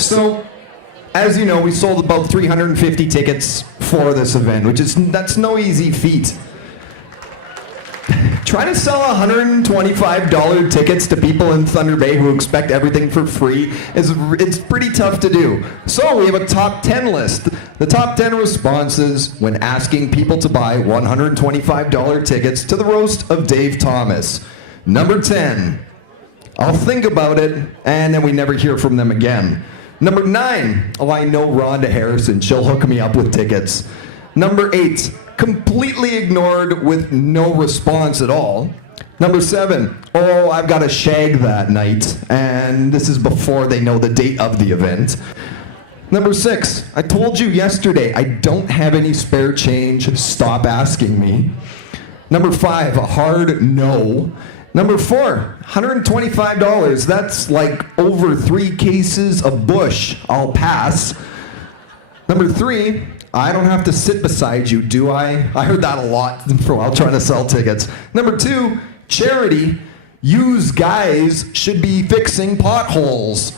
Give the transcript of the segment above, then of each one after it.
So, as you know, we sold about 350 tickets for this event, that's no easy feat. Trying to sell $125 tickets to people in Thunder Bay who expect everything for free it's pretty tough to do. So we have a top 10 list. The top 10 responses when asking people to buy $125 tickets to the roast of Dave Thomas. Number 10, I'll think about it, and then we never hear from them again. Number 9, oh, I know Rhonda Harrison, she'll hook me up with tickets. Number 8, completely ignored with no response at all. Number 7, oh, I've got a shag that night, and this is before they know the date of the event. Number 6, I told you yesterday I don't have any spare change, stop asking me. Number 5, a hard no. Number 4, $125, that's like over 3 cases of Bush, I'll pass. Number 3, I don't have to sit beside you, do I? I heard that a lot for a while trying to sell tickets. Number 2, charity. Yous guys should be fixing potholes.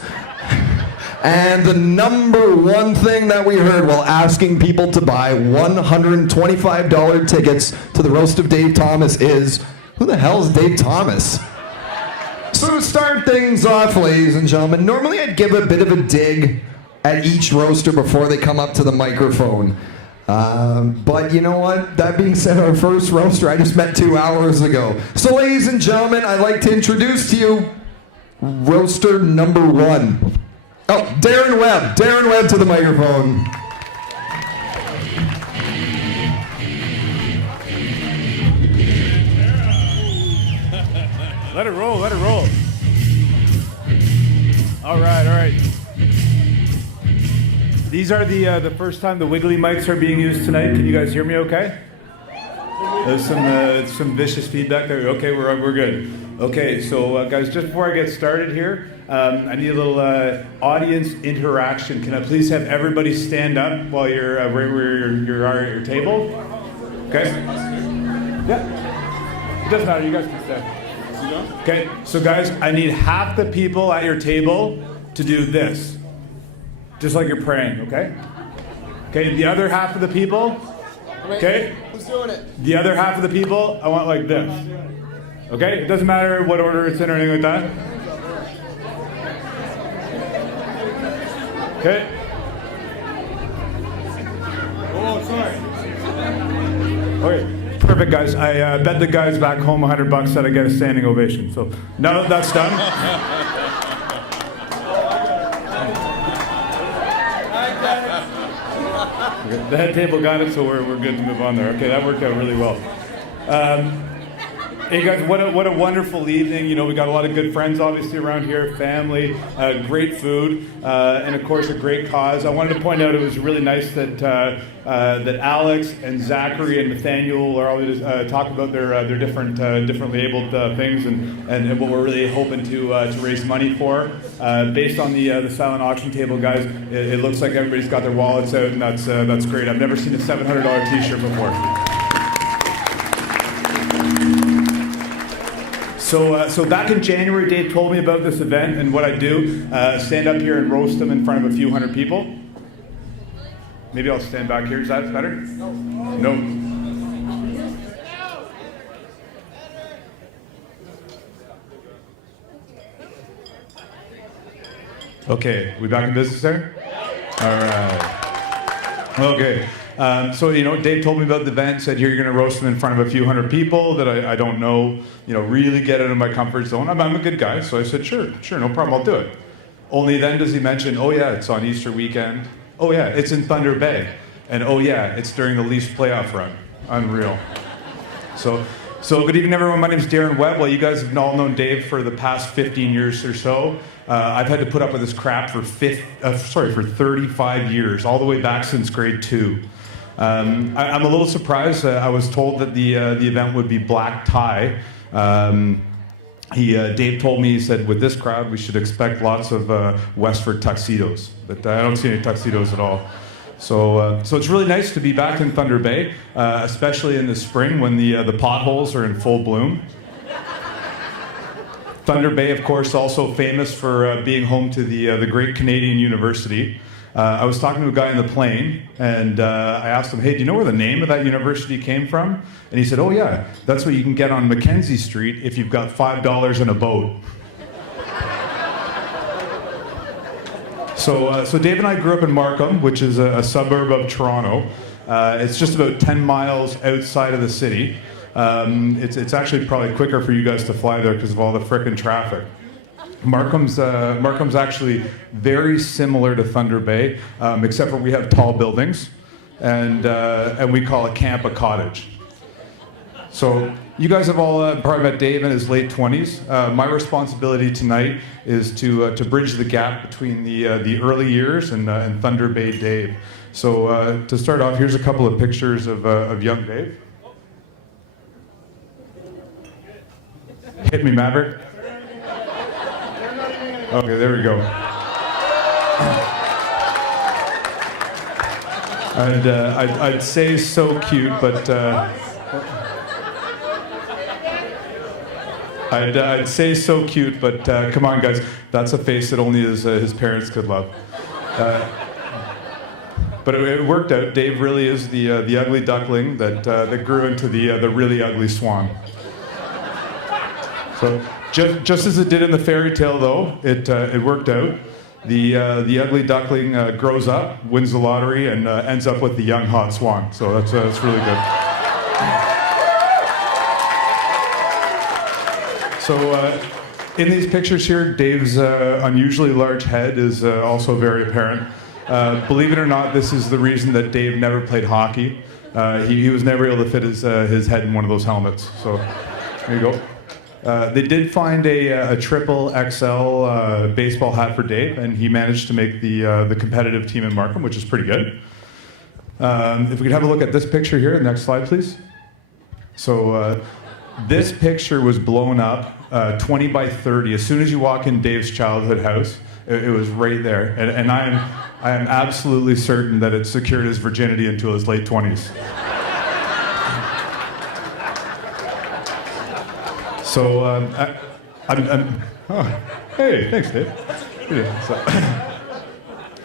And the number 1 thing that we heard while asking people to buy $125 tickets to the roast of Dave Thomas is, who the hell is Dave Thomas? So to start things off, ladies and gentlemen, normally I'd give a bit of a dig at each roaster before they come up to the microphone. But you know what? That being said, our first roaster I just met 2 hours ago. So ladies and gentlemen, I'd like to introduce to you roaster number 1. Oh, Darren Webb. Darren Webb to the microphone. Let it roll, let it roll. All right. These are the first time the Wiggly mics are being used tonight. Can you guys hear me okay? There's some vicious feedback there. Okay, we're good. Okay, so guys, just before I get started here, I need a little audience interaction. Can I please have everybody stand up while you're where you're at your table? Okay? Yeah. It doesn't matter, you guys can stay. Okay, so guys, I need half the people at your table to do this. Just like you're praying, okay? Okay, the other half of the people, okay? Who's doing it? The other half of the people, I want like this. Okay? It doesn't matter what order it's in or anything like that. Okay? Oh, sorry. Okay. Perfect, guys. I bet the guys back home $100 that I get a standing ovation. So now that that's done. The head table got it, so we're good to move on there. Okay, that worked out really well. Hey guys, what a wonderful evening. You know, we got a lot of good friends obviously around here, family, great food, and of course a great cause. I wanted to point out it was really nice that that Alex and Zachary and Nathaniel are always talk about their differently abled things and what we're really hoping to raise money for. Based on the silent auction table, guys, it looks like everybody's got their wallets out, and that's great. I've never seen a $700 T-shirt before. So back in January, Dave told me about this event and what I do. Stand up here and roast them in front of a few hundred people. Maybe I'll stand back here. Is that better? No. Okay, we back in business there? All right. Okay. So, you know, Dave told me about the event, said, here, you're going to roast them in front of a few hundred people that I don't know, you know, really get out of my comfort zone. I'm a good guy, so I said, sure, no problem, I'll do it. Only then does he mention, oh yeah, it's on Easter weekend. Oh yeah, it's in Thunder Bay. And oh yeah, it's during the Leafs playoff run. Unreal. So good evening, everyone. My name is Darren Webb. Well, you guys have all known Dave for the past 15 years or so. I've had to put up with this crap for 35 years, all the way back since grade 2. I'm a little surprised. I was told that the event would be black tie. Dave told me, he said, with this crowd, we should expect lots of Westford tuxedos. But I don't see any tuxedos at all. So it's really nice to be back in Thunder Bay, especially in the spring when the potholes are in full bloom. Thunder Bay, of course, also famous for being home to the Great Canadian University. I was talking to a guy in the plane, and I asked him, hey, do you know where the name of that university came from? And he said, oh yeah, that's what you can get on Mackenzie Street if you've got $5 in a boat. So Dave and I grew up in Markham, which is a suburb of Toronto. It's just about 10 miles outside of the city. It's actually probably quicker for you guys to fly there because of all the frickin' traffic. Markham's actually very similar to Thunder Bay, except for we have tall buildings, and we call a camp a cottage. So you guys have all probably met Dave in his late 20s. My responsibility tonight is to bridge the gap between the early years and Thunder Bay Dave. So to start off, here's a couple of pictures of young Dave. Hit me, Maverick. Okay, there we go. And I'd say so cute, but I'd say so cute, but come on, guys, that's a face that only his parents could love. But it worked out. Dave really is the ugly duckling that grew into the really ugly swan. So just as it did in the fairy tale, though, it worked out. The ugly duckling grows up, wins the lottery, and ends up with the young hot swan. So that's really good. So in these pictures here, Dave's unusually large head is also very apparent. Believe it or not, this is the reason that Dave never played hockey. He was never able to fit his head in one of those helmets. So there you go. They did find a triple XL baseball hat for Dave, and he managed to make the competitive team in Markham, which is pretty good. If we could have a look at this picture here, next slide, please. So this picture was blown up 20 by 30. As soon as you walk in Dave's childhood house, it was right there, and I am absolutely certain that it secured his virginity until his late 20s. So, hey, thanks, Dave.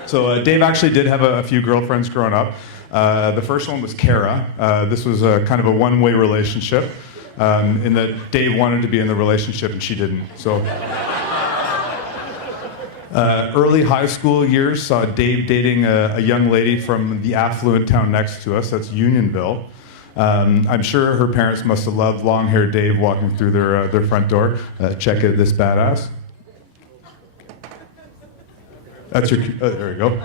So Dave actually did have a few girlfriends growing up. The first one was Kara. This was kind of a one-way relationship, in that Dave wanted to be in the relationship and she didn't. So, early high school years saw Dave dating a young lady from the affluent town next to us. That's Unionville. I'm sure her parents must have loved long-haired Dave walking through their front door. Check out this badass. That's your... there you go.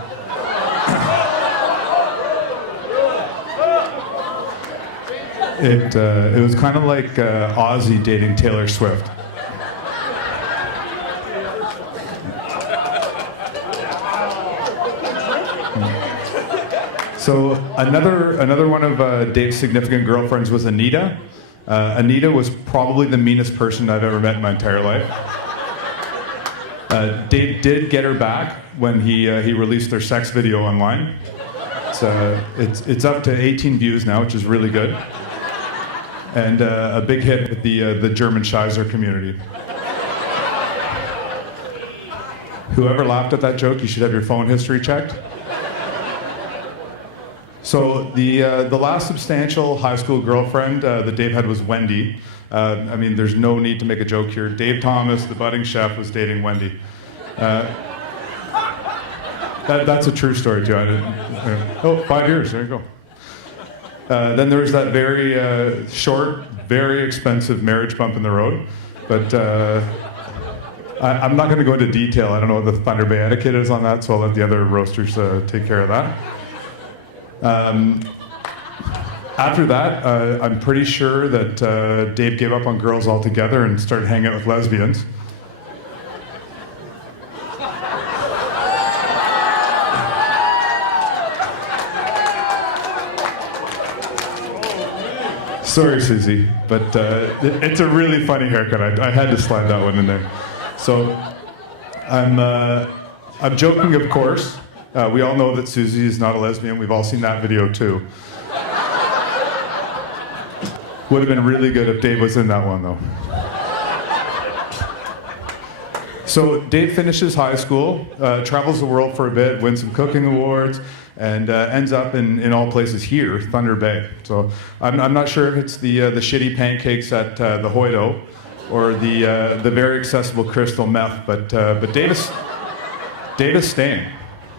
It was kind of like Ozzy dating Taylor Swift. So another one of Dave's significant girlfriends was Anita. Anita was probably the meanest person I've ever met in my entire life. Dave did get her back when he released their sex video online. It's up to 18 views now, which is really good, and a big hit with the German Scheiser community. Whoever laughed at that joke, you should have your phone history checked. So the last substantial high school girlfriend that Dave had was Wendy. I mean, there's no need to make a joke here. Dave Thomas, the budding chef, was dating Wendy. That's a true story, too. 5 years, there you go. Then there was that very short, very expensive marriage bump in the road. But I'm not going to go into detail. I don't know what the Thunder Bay etiquette is on that, so I'll let the other roasters take care of that. After that, I'm pretty sure that Dave gave up on girls altogether and started hanging out with lesbians. Sorry, Susie, but it's a really funny haircut. I had to slide that one in there. So I'm joking, of course. We all know that Susie is not a lesbian. We've all seen that video too. Would have been really good if Dave was in that one, though. So Dave finishes high school, travels the world for a bit, wins some cooking awards, and ends up in all places here, Thunder Bay. So I'm not sure if it's the shitty pancakes at the Hoydo or the very accessible crystal meth, but Dave is staying.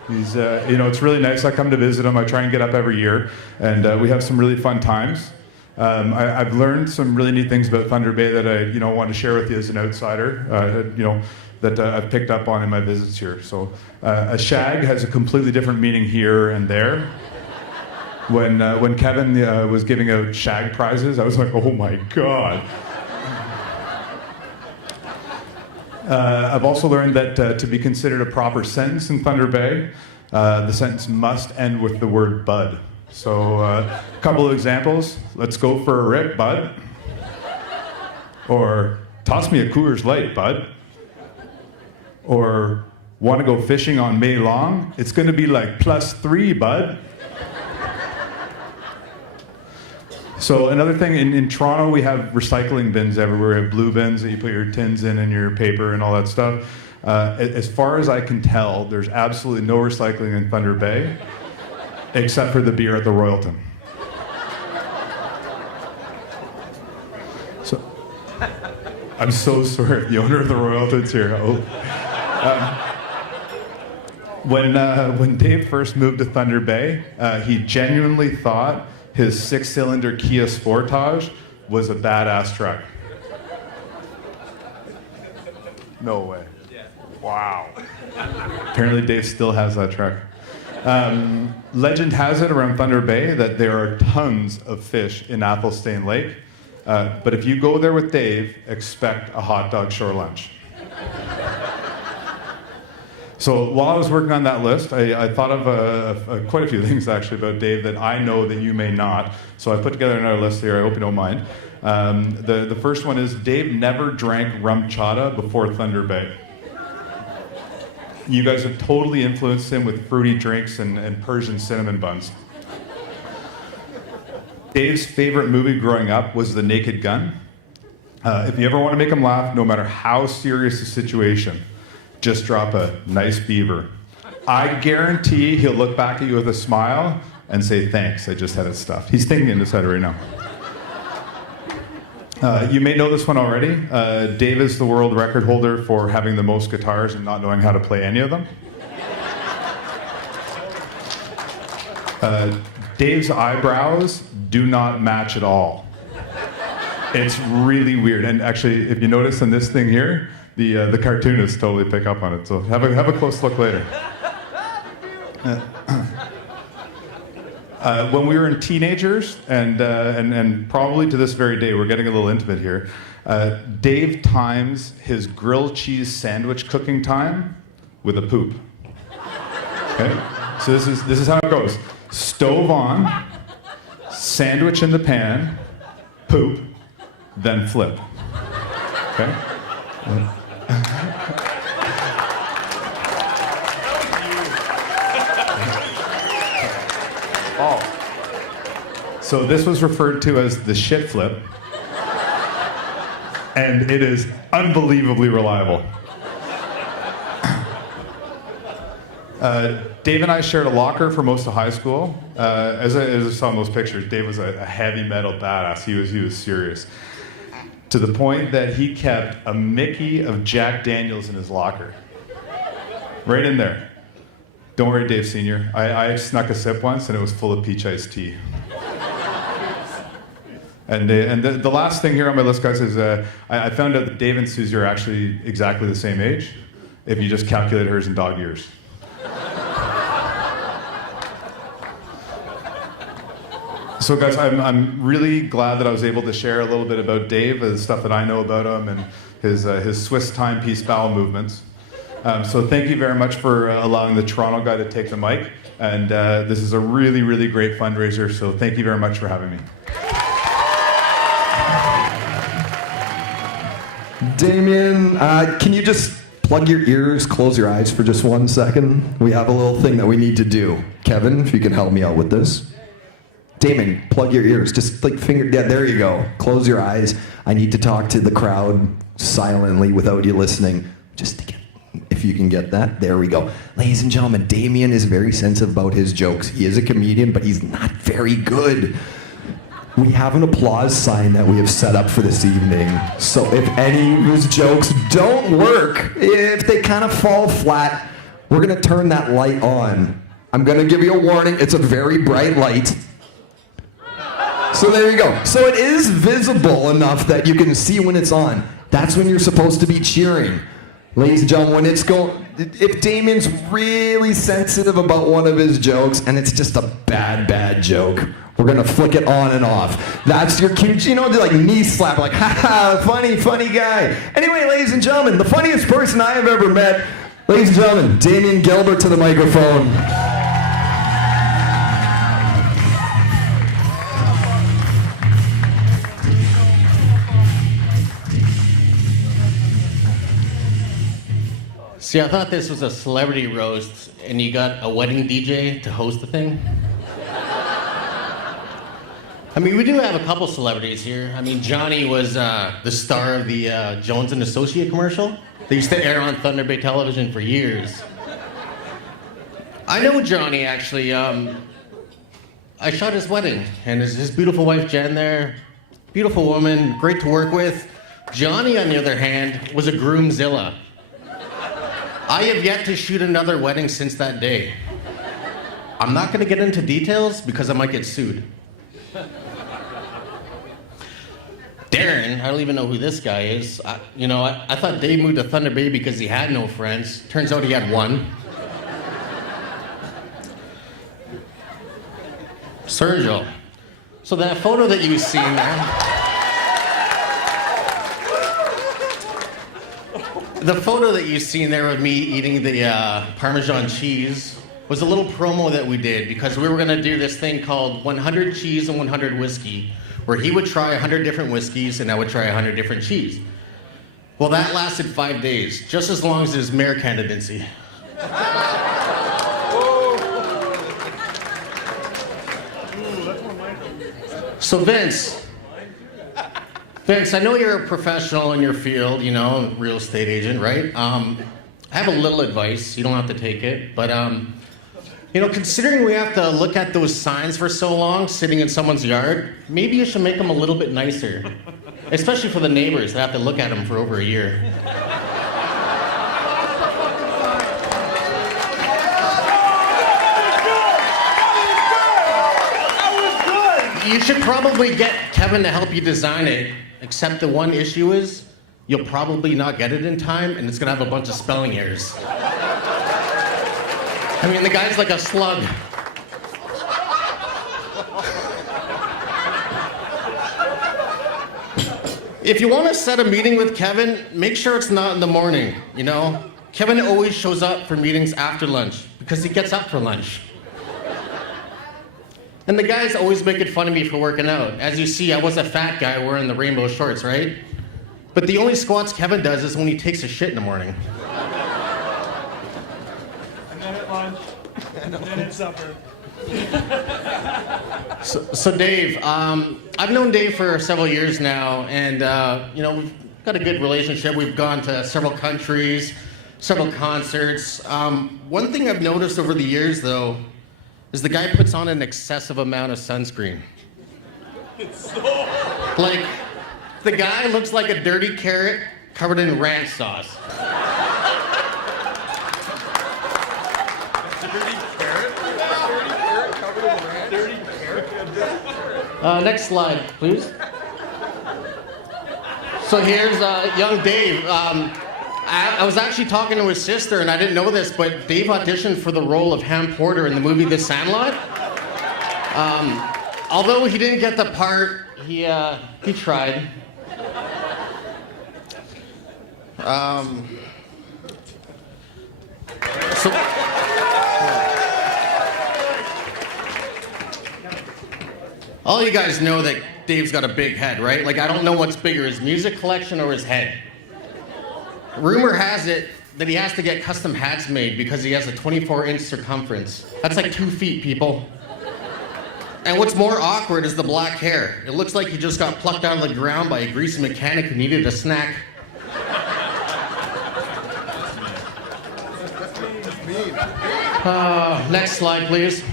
He's it's really nice. I come to visit him. I try and get up every year, and we have some really fun times. I've learned some really neat things about Thunder Bay that I want to share with you as an outsider. That I've picked up on in my visits here. So a shag has a completely different meaning here and there. When Kevin was giving out shag prizes, I was like, oh my God. I've also learned that to be considered a proper sentence in Thunder Bay, the sentence must end with the word bud. So a couple of examples. Let's go for a rip, bud. Or toss me a Coors Light, bud. Or want to go fishing on May Long? It's going to be like +3, bud. So another thing, in Toronto, we have recycling bins everywhere. We have blue bins that you put your tins in and your paper and all that stuff. As far as I can tell, there's absolutely no recycling in Thunder Bay, except for the beer at the Royalton. So, I'm so sorry, the owner of the Royalton's here. When Dave first moved to Thunder Bay, he genuinely thought his 6-cylinder Kia Sportage was a badass truck. No way. Wow. Apparently Dave still has that truck. Legend has it around Thunder Bay that there are tons of fish in Athelstane Lake. But if you go there with Dave, expect a hot dog shore lunch. So while I was working on that list, I thought of quite a few things actually about Dave that I know that you may not. So I put together another list here. I hope you don't mind. The first one is Dave never drank rum chata before Thunder Bay. You guys have totally influenced him with fruity drinks and Persian cinnamon buns. Dave's favorite movie growing up was The Naked Gun. If you ever want to make him laugh, no matter how serious the situation, just drop a nice beaver. I guarantee he'll look back at you with a smile and say, thanks, I just had it stuffed. He's thinking in his head right now. You may know this one already. Dave is the world record holder for having the most guitars and not knowing how to play any of them. Dave's eyebrows do not match at all. It's really weird. And actually, if you notice on this thing here, the cartoonists totally pick up on it. So have a close look later. When we were in teenagers, and probably to this very day, we're getting a little intimate here, Dave times his grilled cheese sandwich cooking time with a poop. Okay? So this is how it goes. Stove on, sandwich in the pan, poop, then flip. Okay? So this was referred to as the shit flip, and it is unbelievably reliable. Dave and I shared a locker for most of high school. As I saw in those pictures, Dave was a heavy metal badass. He was serious. To the point that he kept a Mickey of Jack Daniels in his locker. Right in there. Don't worry, Dave Sr. I snuck a sip once, and it was full of peach iced tea. And the last thing here on my list, guys, is I found out that Dave and Susie are actually exactly the same age, if you just calculate hers in dog years. So, guys, I'm really glad that I was able to share a little bit about Dave, the stuff that I know about him, and his Swiss timepiece bowel movements. So thank you very much for allowing the Toronto guy to take the mic. And this is a really, really great fundraiser, so thank you very much for having me. Damion, can you just plug your ears, close your eyes for just 1 second? We have a little thing that we need to do. Kevin, if you can help me out with this. Damion, plug your ears. Just like finger, yeah, there you go. Close your eyes. I need to talk to the crowd silently without you listening. Just to get if you can get that. There we go. Ladies and gentlemen, Damion is very sensitive about his jokes. He is a comedian, but he's not very good. We have an applause sign that we have set up for this evening. So if any of his jokes don't work, if they kind of fall flat, we're going to turn that light on. I'm going to give you a warning. It's a very bright light. So there you go. So it is visible enough that you can see when it's on. That's when you're supposed to be cheering. Ladies and gentlemen, when it's going, if Damion's really sensitive about one of his jokes and it's just a bad joke, we're gonna flick it on and off. That's your cue, you know, like knee slap, like, haha, funny guy. Anyway, ladies and gentlemen, the funniest person I have ever met, ladies and gentlemen, Damion Gilbert to the microphone. See, I thought this was a celebrity roast, and you got a wedding DJ to host the thing. I mean, we do have a couple celebrities here. I mean, Johnny was the star of the Jones and Associate commercial. They used to air on Thunder Bay Television for years. I know Johnny, actually. I shot his wedding, and his beautiful wife, Jen, there. Beautiful woman, great to work with. Johnny, on the other hand, was a groomzilla. I have yet to shoot another wedding since that day. I'm not gonna get into details because I might get sued. Darren, I don't even know who this guy is. I thought Dave moved to Thunder Bay because he had no friends. Turns out he had one. Cernjul. So that photo that you've seen there, the photo that you've seen there of me eating the Parmesan cheese was a little promo that we did because we were gonna do this thing called 100 cheese and 100 whiskey, where he would try 100 different whiskeys and I would try 100 different cheese. Well, that lasted 5 days, just as long as his mayor candidacy. So Vince, I know you're a professional in your field, you know, real estate agent, right? I have a little advice. You don't have to take it, but considering we have to look at those signs for so long, sitting in someone's yard, maybe you should make them a little bit nicer, especially for the neighbors that have to look at them for over a year. You should probably get Kevin to help you design it, except the one issue is you'll probably not get it in time and it's gonna have a bunch of spelling errors. I mean, the guy's like a slug. If you want to set a meeting with Kevin, make sure it's not in the morning, you know? Kevin always shows up for meetings after lunch because he gets up for lunch. And the guy's always making fun of me for working out. As you see, I was a fat guy wearing the rainbow shorts, right? But the only squats Kevin does is when he takes a shit in the morning. And then at lunch, and then at supper. So Dave, I've known Dave for several years now, and we've got a good relationship. We've gone to several countries, several concerts. One thing I've noticed over the years, though, is the guy puts on an excessive amount of sunscreen. Like, the guy looks like a dirty carrot covered in ranch sauce. Next slide, please. So here's young Dave. I was actually talking to his sister, and I didn't know this, but Dave auditioned for the role of Ham Porter in the movie The Sandlot. Although he didn't get the part, he tried. All you guys know that Dave's got a big head, right? Like, I don't know what's bigger, his music collection or his head. Rumor has it that he has to get custom hats made because he has a 24-inch circumference. That's like 2 feet, people. And what's more awkward is the black hair. It looks like he just got plucked out of the ground by a greasy mechanic who needed a snack. Next slide, please.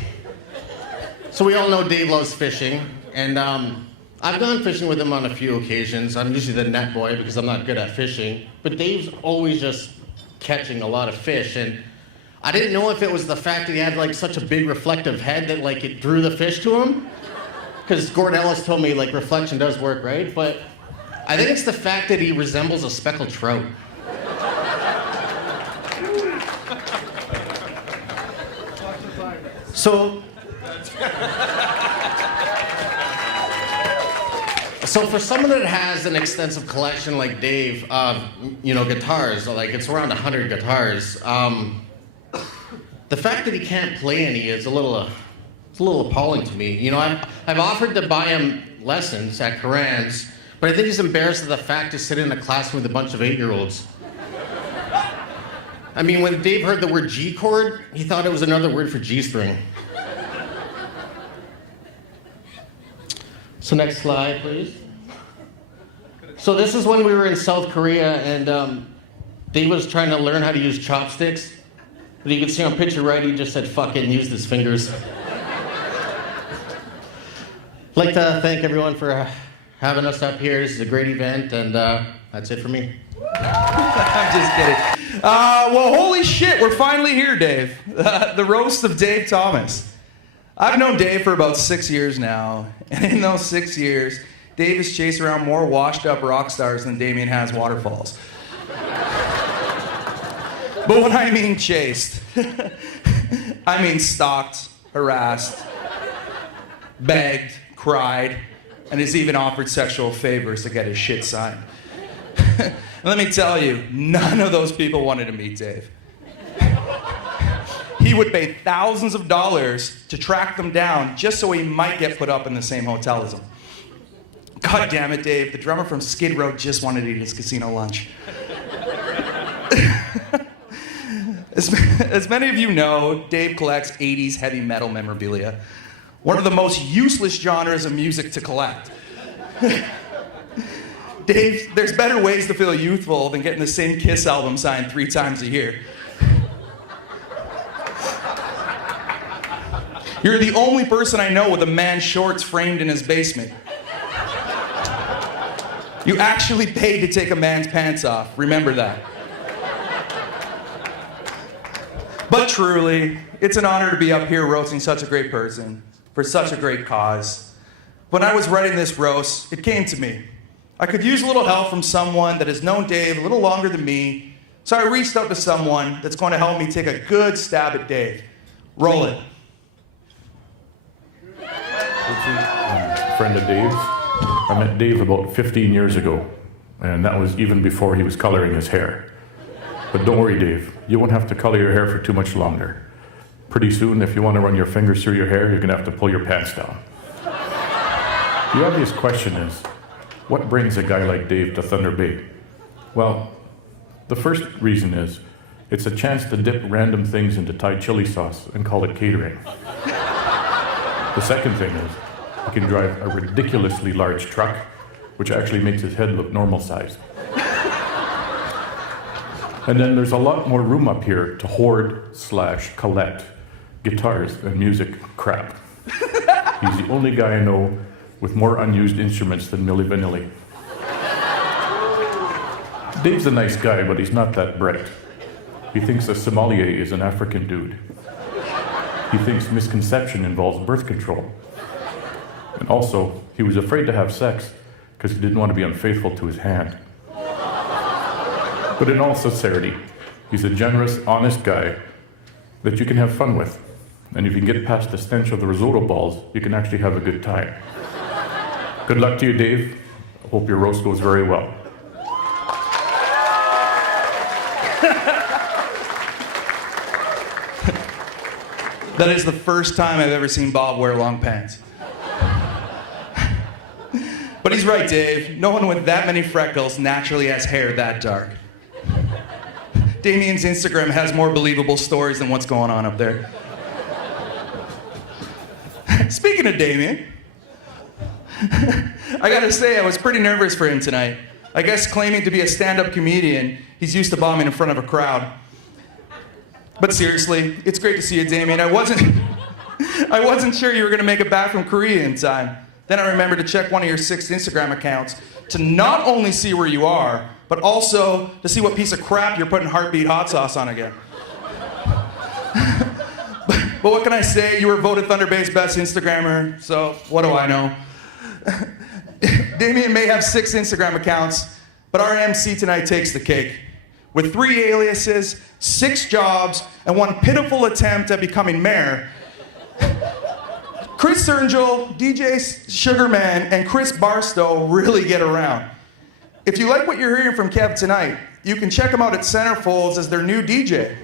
So we all know Dave loves fishing, and I've gone fishing with him on a few occasions. I'm usually the net boy because I'm not good at fishing, but Dave's always just catching a lot of fish, and I didn't know if it was the fact that he had like such a big reflective head that like it drew the fish to him, because Gord Ellis told me like reflection does work, right? But I think it's the fact that he resembles a speckled trout. So for someone that has an extensive collection like Dave of, guitars, like it's around 100 guitars, the fact that he can't play any is a little appalling to me. You know, I've offered to buy him lessons at Karan's, but I think he's embarrassed of the fact to sit in a classroom with a bunch of 8-year-olds. I mean, when Dave heard the word G chord, he thought it was another word for G string. So next slide, please. So this is when we were in South Korea, and Dave was trying to learn how to use chopsticks. But you can see on picture right, he just said fuck it and used his fingers. I'd like to thank everyone for having us up here. This is a great event, and that's it for me. I'm just kidding. Well, holy shit, we're finally here, Dave. The roast of Dave Thomas. I've known Dave for about 6 years now, and in those 6 years, Dave has chased around more washed-up rock stars than Damion has waterfalls. But when I mean chased, I mean stalked, harassed, begged, cried, and has even offered sexual favors to get his shit signed. Let me tell you, none of those people wanted to meet Dave. He would pay thousands of dollars to track them down just so he might get put up in the same hotel as them. God damn it, Dave, the drummer from Skid Row just wanted to eat his casino lunch. As many of you know, Dave collects 80s heavy metal memorabilia, one of the most useless genres of music to collect. Dave, there's better ways to feel youthful than getting the same Kiss album signed 3 times a year. You're the only person I know with a man's shorts framed in his basement. You actually paid to take a man's pants off. Remember that. But truly, it's an honor to be up here roasting such a great person for such a great cause. When I was writing this roast, it came to me. I could use a little help from someone that has known Dave a little longer than me, so I reached out to someone that's going to help me take a good stab at Dave. Roll it. Friend of Dave's. I met Dave about 15 years ago, and that was even before he was coloring his hair. But don't worry, Dave, you won't have to color your hair for too much longer. Pretty soon, if you want to run your fingers through your hair, you're going to have to pull your pants down. The obvious question is, what brings a guy like Dave to Thunder Bay? Well, the first reason is, it's a chance to dip random things into Thai chili sauce and call it catering. The second thing is, he can drive a ridiculously large truck, which actually makes his head look normal sized. And then there's a lot more room up here to hoard/collect guitars and music crap. He's the only guy I know with more unused instruments than Milli Vanilli. Dave's a nice guy, but he's not that bright. He thinks a sommelier is an African dude. He thinks misconception involves birth control. And also, he was afraid to have sex because he didn't want to be unfaithful to his hand. But in all sincerity, he's a generous, honest guy that you can have fun with. And if you can get past the stench of the risotto balls, you can actually have a good time. Good luck to you, Dave. I hope your roast goes very well. That is the first time I've ever seen Bob wear long pants. But he's right, Dave. No one with that many freckles naturally has hair that dark. Damion's Instagram has more believable stories than what's going on up there. Speaking of Damion, I gotta say, I was pretty nervous for him tonight. I guess claiming to be a stand-up comedian, he's used to bombing in front of a crowd. But seriously, it's great to see you, Damion. I wasn't sure you were gonna make it back from Korea in time. Then I remembered to check one of your 6 Instagram accounts to not only see where you are, but also to see what piece of crap you're putting Heartbeat hot sauce on again. But what can I say? You were voted Thunder Bay's best Instagrammer, so what do I know? Damion may have 6 Instagram accounts, but our MC tonight takes the cake. With 3 aliases, 6 jobs, and 1 pitiful attempt at becoming mayor, Chris Cernjul, DJ Sugarman, and Chris Barstow really get around. If you like what you're hearing from Kev tonight, you can check them out at Centerfolds as their new DJ.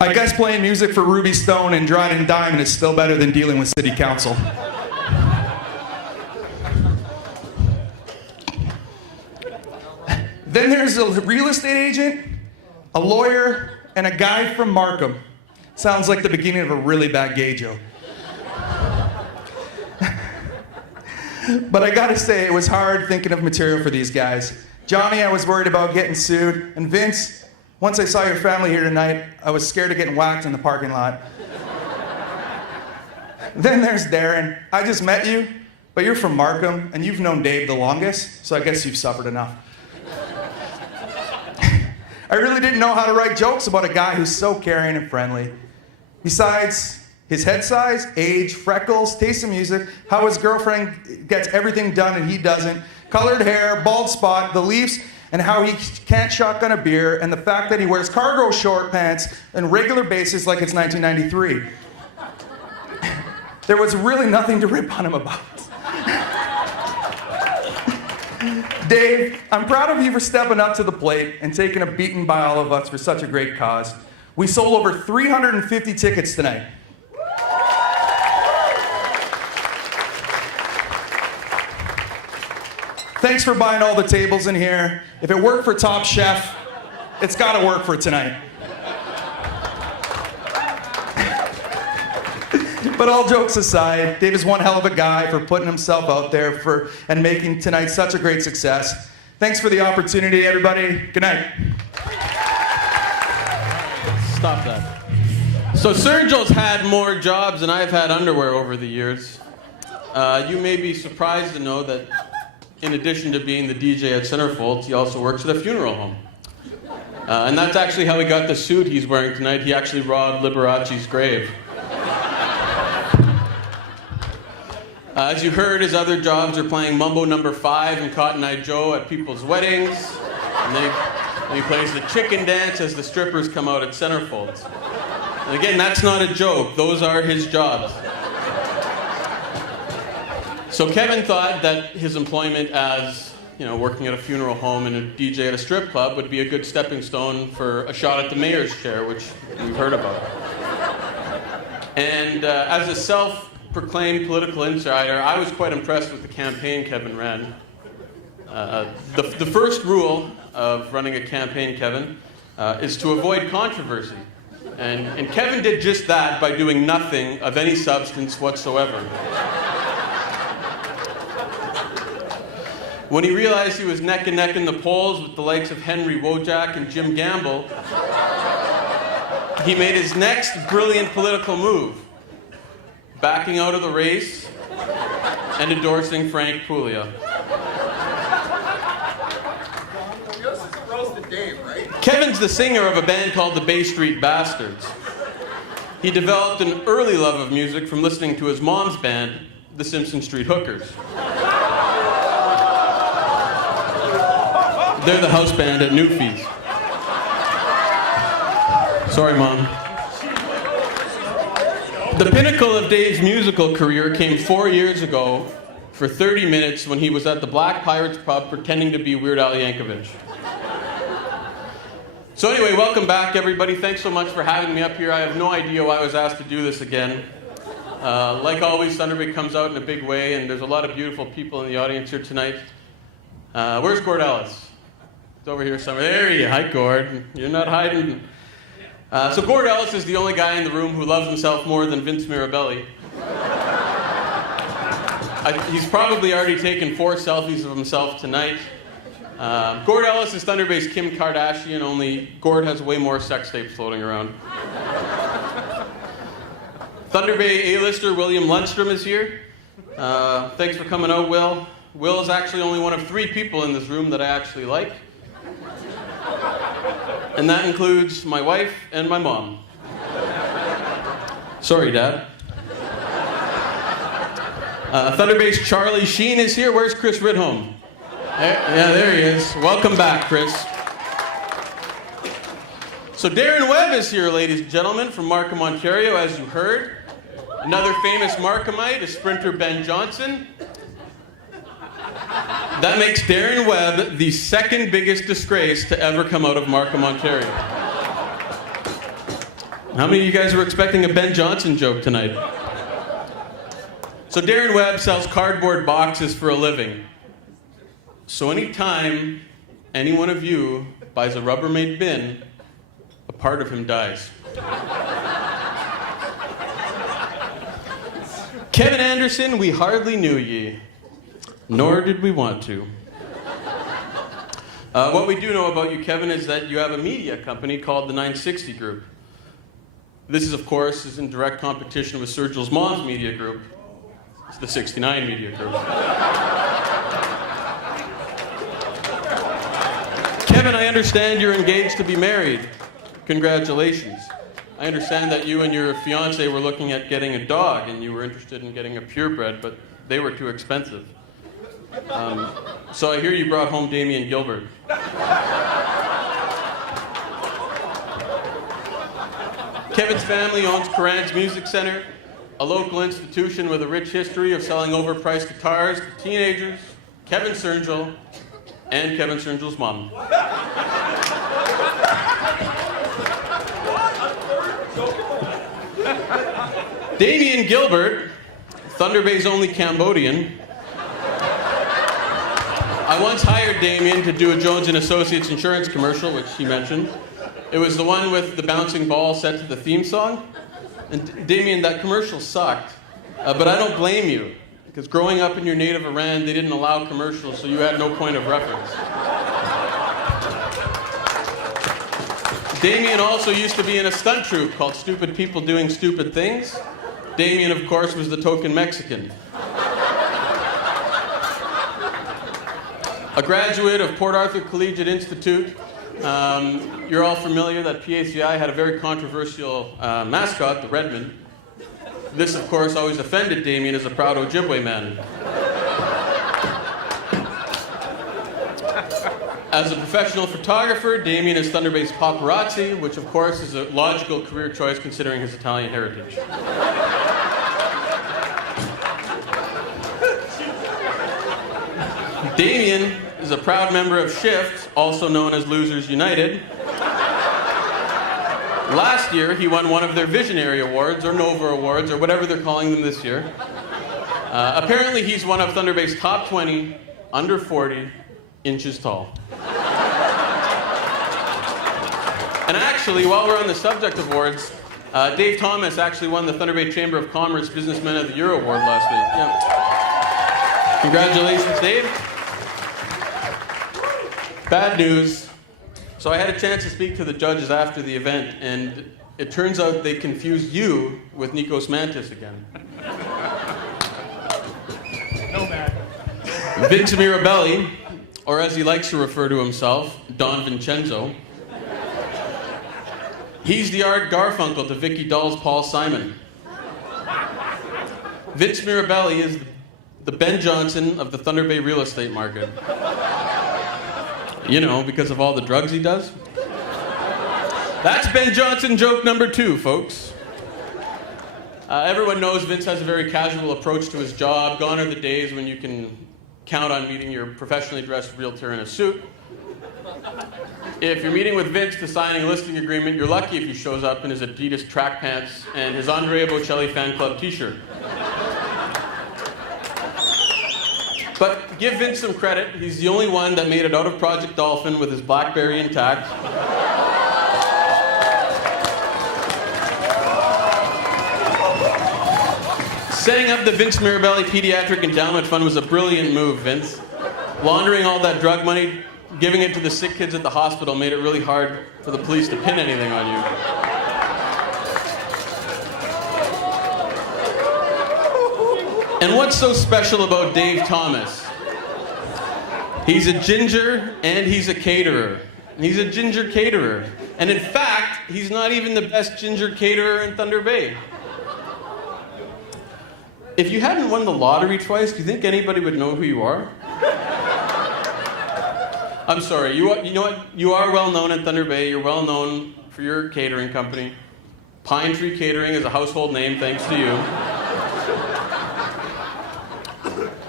I guess playing music for Ruby Stone and Dryden Diamond is still better than dealing with city council. Then there's a real estate agent, a lawyer, and a guy from Markham. Sounds like the beginning of a really bad gay joke. But I gotta say, it was hard thinking of material for these guys. Johnny, I was worried about getting sued, and Vince, once I saw your family here tonight, I was scared of getting whacked in the parking lot. Then there's Darren. I just met you, but you're from Markham, and you've known Dave the longest, so I guess you've suffered enough. I really didn't know how to write jokes about a guy who's so caring and friendly. Besides his head size, age, freckles, taste in music, how his girlfriend gets everything done and he doesn't, colored hair, bald spot, the Leafs, and how he can't shotgun a beer, and the fact that he wears cargo short pants on regular basis like it's 1993. There was really nothing to rip on him about. Dave, I'm proud of you for stepping up to the plate and taking a beating by all of us for such a great cause. We sold over 350 tickets tonight. Thanks for buying all the tables in here. If it worked for Top Chef, it's gotta work for tonight. But all jokes aside, Dave is one hell of a guy for putting himself out there and making tonight such a great success. Thanks for the opportunity, everybody. Good night. Stop that. So Cernjul's had more jobs than I've had underwear over the years. You may be surprised to know that in addition to being the DJ at Centerfolds, he also works at a funeral home. And that's actually how he got the suit he's wearing tonight. He actually robbed Liberace's grave. As you heard, his other jobs are playing Mumbo No. 5 and Cotton Eye Joe at people's weddings. And he plays the chicken dance as the strippers come out at Centerfolds. And again, that's not a joke. Those are his jobs. So Kevin thought that his employment as, working at a funeral home and a DJ at a strip club would be a good stepping stone for a shot at the mayor's chair, which we've heard about. And as a self-proclaimed political insider, I was quite impressed with the campaign Kevin ran. The first rule of running a campaign, Kevin, is to avoid controversy. And Kevin did just that by doing nothing of any substance whatsoever. When he realized he was neck and neck in the polls with the likes of Henry Wojak and Jim Gamble, he made his next brilliant political move, backing out of the race and endorsing Frank Puglia. Kevin's the singer of a band called the Bay Street Bastards. He developed an early love of music from listening to his mom's band, the Simpson Street Hookers. They're the house band at Newfies. Sorry, Mom. The pinnacle of Dave's musical career came 4 years ago for 30 minutes when he was at the Black Pirates pub pretending to be Weird Al Yankovic. So anyway, welcome back, everybody. Thanks so much for having me up here. I have no idea why I was asked to do this again. Like always, Thunder Bay comes out in a big way, and there's a lot of beautiful people in the audience here tonight. Where's Gord Ellis? He's over here somewhere. There he is. Hi, Gord. You're not hiding. So Gord Ellis is the only guy in the room who loves himself more than Vince Mirabelli. He's probably already taken 4 selfies of himself tonight. Gord Ellis is Thunder Bay's Kim Kardashian, only Gord has way more sex tapes floating around. Thunder Bay A-lister William Lundstrom is here. Thanks for coming out, Will. Will is actually only one of 3 people in this room that I actually like. And that includes my wife and my mom. Sorry, Dad. Thunder Bay's Charlie Sheen is here. Where's Chris Ridholm? There he is. Welcome back, Chris. So Darren Webb is here, ladies and gentlemen, from Markham, Ontario, as you heard. Another famous Markhamite is sprinter Ben Johnson. That makes Darren Webb the 2nd biggest disgrace to ever come out of Markham, Ontario. How many of you guys were expecting a Ben Johnson joke tonight? So Darren Webb sells cardboard boxes for a living. So anytime any one of you buys a Rubbermaid bin, a part of him dies. Kevin Anderson, we hardly knew ye, nor did we want to. What we do know about you, Kevin, is that you have a media company called the 960 Group. This is, of course, is in direct competition with Cernjul's mom's media group. It's the 69 Media Group. Kevin, I understand you're engaged to be married. Congratulations. I understand that you and your fiancé were looking at getting a dog and you were interested in getting a purebred, but they were too expensive. So I hear you brought home Damion Gilbert. Kevin's family owns Coran's Music Center, a local institution with a rich history of selling overpriced guitars to teenagers, Kevin Cernjul, and Kevin Cernjul's mom. Damion Gilbert, Thunder Bay's only Cambodian. I once hired Damion to do a Jones & Associates insurance commercial, which he mentioned. It was the one with the bouncing ball set to the theme song. And Damion, that commercial sucked. But I don't blame you, because growing up in your native Iran, they didn't allow commercials, so you had no point of reference. Damion also used to be in a stunt troupe called Stupid People Doing Stupid Things. Damion, of course, was the token Mexican. A graduate of Port Arthur Collegiate Institute, you're all familiar that PACI had a very controversial mascot, the Redman. This, of course, always offended Damion as a proud Ojibwe man. As a professional photographer, Damion is Thunder Bay's paparazzi, which, of course, is a logical career choice considering his Italian heritage. Damion is a proud member of Shift, also known as Losers United. Last year, he won one of their Visionary Awards, or Nova Awards, or whatever they're calling them this year. Apparently, he's one of Thunder Bay's top 20, under 40, inches tall. And actually, while we're on the subject of awards, Dave Thomas actually won the Thunder Bay Chamber of Commerce Businessman of the Year Award last week. Yeah. Congratulations, Dave. Bad news. So I had a chance to speak to the judges after the event, and it turns out they confused you with Nikos Mantis again. No matter. Vince Mirabelli, or as he likes to refer to himself, Don Vincenzo. He's the Art Garfunkel to Vicky Doll's Paul Simon. Vince Mirabelli is the Ben Johnson of the Thunder Bay real estate market. You know, because of all the drugs he does. That's Ben Johnson joke number 2, folks. Everyone knows Vince has a very casual approach to his job. Gone are the days when you can count on meeting your professionally dressed realtor in a suit. If you're meeting with Vince to signing a listing agreement, you're lucky if he shows up in his Adidas track pants and his Andrea Bocelli fan club t-shirt. But give Vince some credit. He's the only one that made it out of Project Dolphin with his BlackBerry intact. Setting up the Vince Mirabelli Pediatric Endowment Fund was a brilliant move, Vince. Laundering all that drug money, giving it to the sick kids at the hospital made it really hard for the police to pin anything on you. And what's so special about Dave Thomas? He's a ginger and he's a caterer. He's a ginger caterer. And in fact, he's not even the best ginger caterer in Thunder Bay. If you hadn't won the lottery twice, do you think anybody would know who you are? I'm sorry, you know what? You are well known in Thunder Bay. You're well known for your catering company. Pine Tree Catering is a household name thanks to you.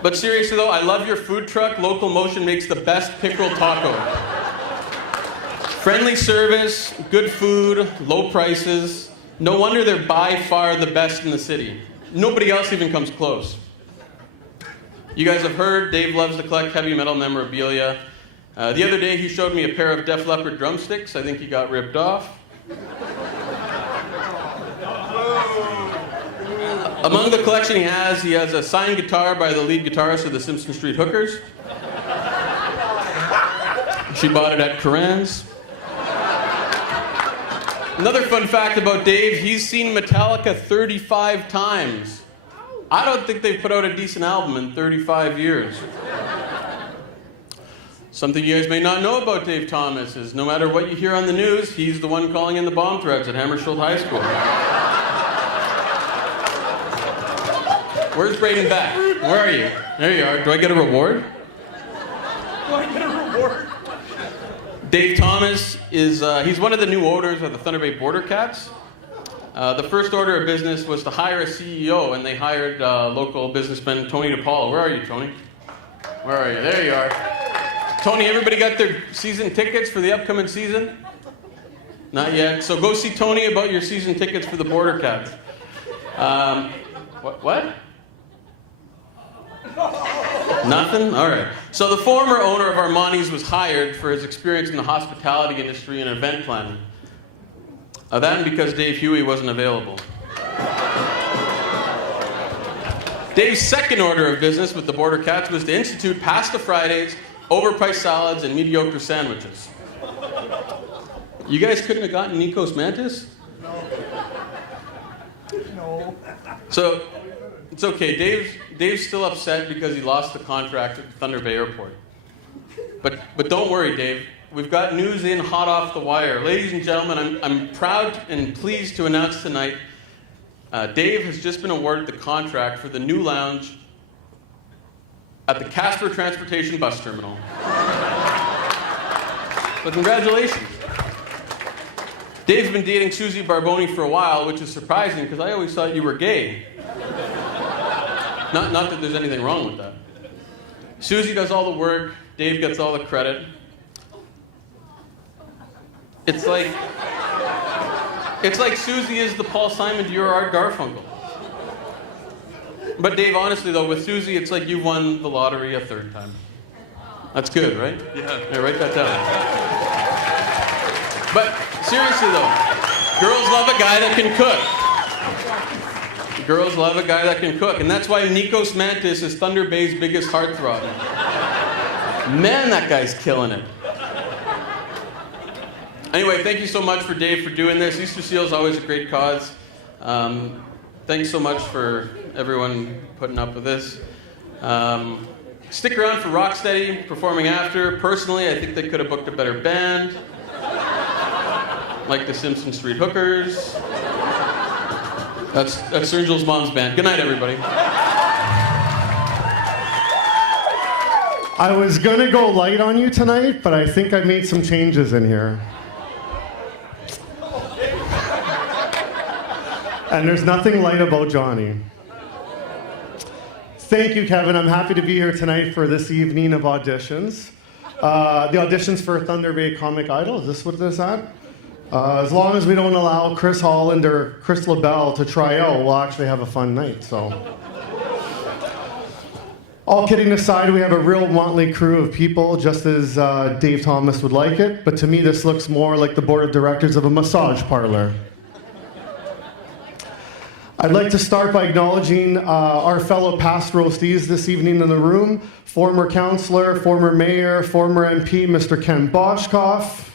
But seriously though, I love your food truck. Local Motion makes the best pickerel taco. Friendly service, good food, low prices. No wonder they're by far the best in the city. Nobody else even comes close. You guys have heard Dave loves to collect heavy metal memorabilia. The other day he showed me a pair of Def Leppard drumsticks. I think he got ripped off. Among the collection he has a signed guitar by the lead guitarist of the Simpson Street Hookers. She bought it at Coran's. Another fun fact about Dave, he's seen Metallica 35 times. I don't think they've put out a decent album in 35 years. Something you guys may not know about Dave Thomas is no matter what you hear on the news, he's the one calling in the bomb threats at Hammersholt High School. Where's Braden Beck? Where are you? There you are. Do I get a reward? Do I get a reward? Dave Thomas is, he's one of the new owners of the Thunder Bay Border Cats. The first order of business was to hire a CEO, and they hired local businessman Tony DePaula. Where are you, Tony? Where are you? There you are. Tony, everybody got their season tickets for the upcoming season? Not yet. So go see Tony about your season tickets for the Border Cats. What? Nothing? All right. So the former owner of Armani's was hired for his experience in the hospitality industry and event planning. That and because Dave Huey wasn't available. Dave's second order of business with the Border Cats was to institute Pasta Fridays, overpriced salads, and mediocre sandwiches. You guys couldn't have gotten Nikos Mantis? No. So, it's okay. Dave's still upset because he lost the contract at Thunder Bay Airport. But don't worry, Dave. We've got news in hot off the wire. Ladies and gentlemen, I'm proud and pleased to announce tonight Dave has just been awarded the contract for the new lounge at the Casper Transportation Bus Terminal. So congratulations. Dave's been dating Susie Barboni for a while, which is surprising because I always thought you were gay. Not that there's anything wrong with that. Susie does all the work, Dave gets all the credit. It's like Susie is the Paul Simon to your Art Garfunkel. But Dave, honestly though, with Susie, it's like you won the lottery a third time. That's good, right? Yeah, write that down. But seriously though, girls love a guy that can cook. Girls love a guy that can cook, and that's why Nikos Mantis is Thunder Bay's biggest heartthrob. Man, that guy's killing it. Anyway, thank you so much for Dave for doing this. Easter Seal is always a great cause. Thanks so much for everyone putting up with this. Stick around for Rocksteady performing after. Personally, I think they could have booked a better band, like the Simpson Street Hookers. That's Cernjul's mom's band. Good night, everybody. I was gonna go light on you tonight, but I think I made some changes in here. And there's nothing light about Johnny. Thank you, Kevin. I'm happy to be here tonight for this evening of auditions. The auditions for Thunder Bay Comic Idol, is this what this is at? As long as we don't allow Chris Holland or Chris LaBelle to try out, we'll actually have a fun night, so. All kidding aside, we have a real motley crew of people, just as Dave Thomas would like it, but to me this looks more like the board of directors of a massage parlor. I'd like to start by acknowledging our fellow past roastees this evening in the room. Former councillor, former mayor, former MP, Mr. Ken Boschkoff.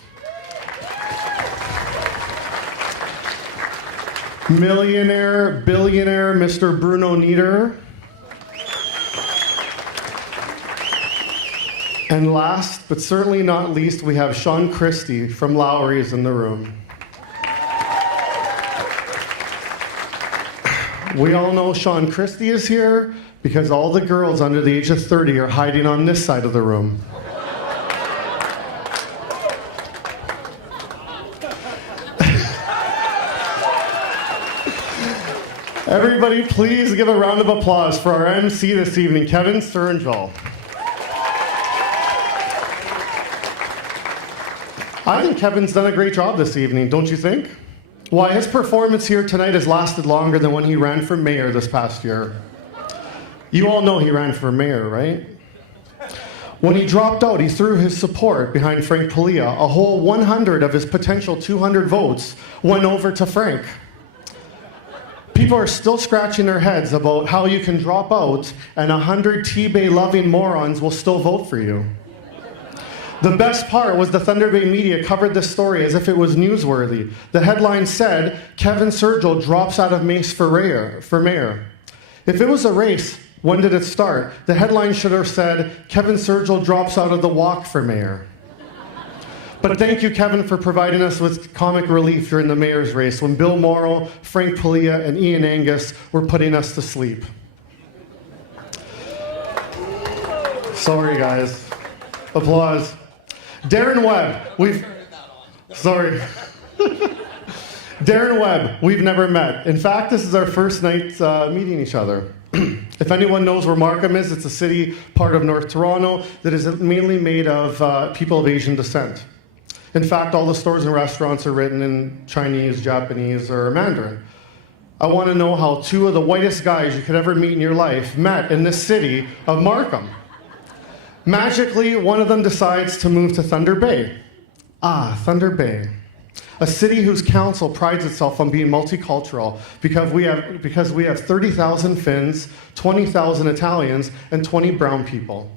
Millionaire, billionaire, Mr. Bruno Nieder. And last, but certainly not least, we have Sean Christie from Lowry's in the room. We all know Sean Christie is here because all the girls under the age of 30 are hiding on this side of the room. Everybody, please give a round of applause for our MC this evening, Kevin Cernjul. I think Kevin's done a great job this evening, don't you think? Why, his performance here tonight has lasted longer than when he ran for mayor this past year. You all know he ran for mayor, right? When he dropped out, he threw his support behind Frank Paglia. A whole 100 of his potential 200 votes went over to Frank. People are still scratching their heads about how you can drop out and 100 T-Bay loving morons will still vote for you. The best part was the Thunder Bay media covered this story as if it was newsworthy. The headline said, Kevin Cernjul drops out of Mace for mayor. If it was a race, when did it start? The headline should have said, Kevin Cernjul drops out of the walk for mayor. But thank you, Kevin, for providing us with comic relief during the mayor's race when Bill Morrow, Frank Paglia, and Ian Angus were putting us to sleep. Sorry, guys. Applause. Darren Webb, Sorry. Darren Webb, we've never met. In fact, this is our first night meeting each other. If anyone knows where Markham is, it's a city part of North Toronto that is mainly made of people of Asian descent. In fact, all the stores and restaurants are written in Chinese, Japanese, or Mandarin. I want to know how two of the whitest guys you could ever meet in your life met in this city of Markham. Magically, one of them decides to move to Thunder Bay. Ah, Thunder Bay. A city whose council prides itself on being multicultural because we have 30,000 Finns, 20,000 Italians, and 20 brown people.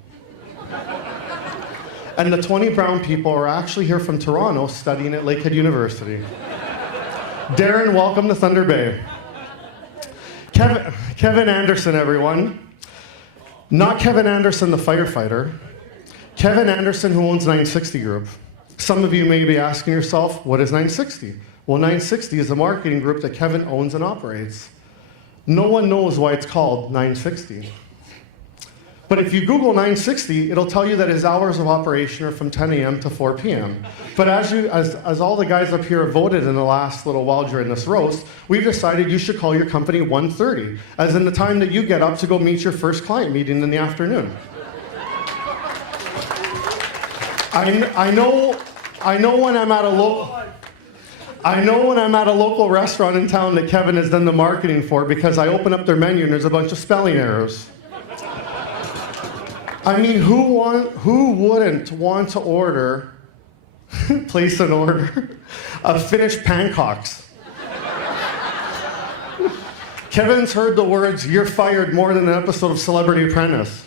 And the 20 brown people are actually here from Toronto studying at Lakehead University. Darren, welcome to Thunder Bay. Kevin Anderson, everyone. Not Kevin Anderson, the firefighter. Kevin Anderson, who owns 960 Group. Some of you may be asking yourself, what is 960? Well, 960 is a marketing group that Kevin owns and operates. No one knows why it's called 960. But if you Google 960, it'll tell you that his hours of operation are from 10 a.m. to 4 p.m. But as all the guys up here have voted in the last little while during this roast, we've decided you should call your company 1:30, as in the time that you get up to go meet your first client meeting in the afternoon. I know when I'm at a local restaurant in town that Kevin has done the marketing for because I open up their menu and there's a bunch of spelling errors. I mean, who wouldn't want to place an order of Finnish pancocks? Kevin's heard the words, "You're fired," more than an episode of Celebrity Apprentice.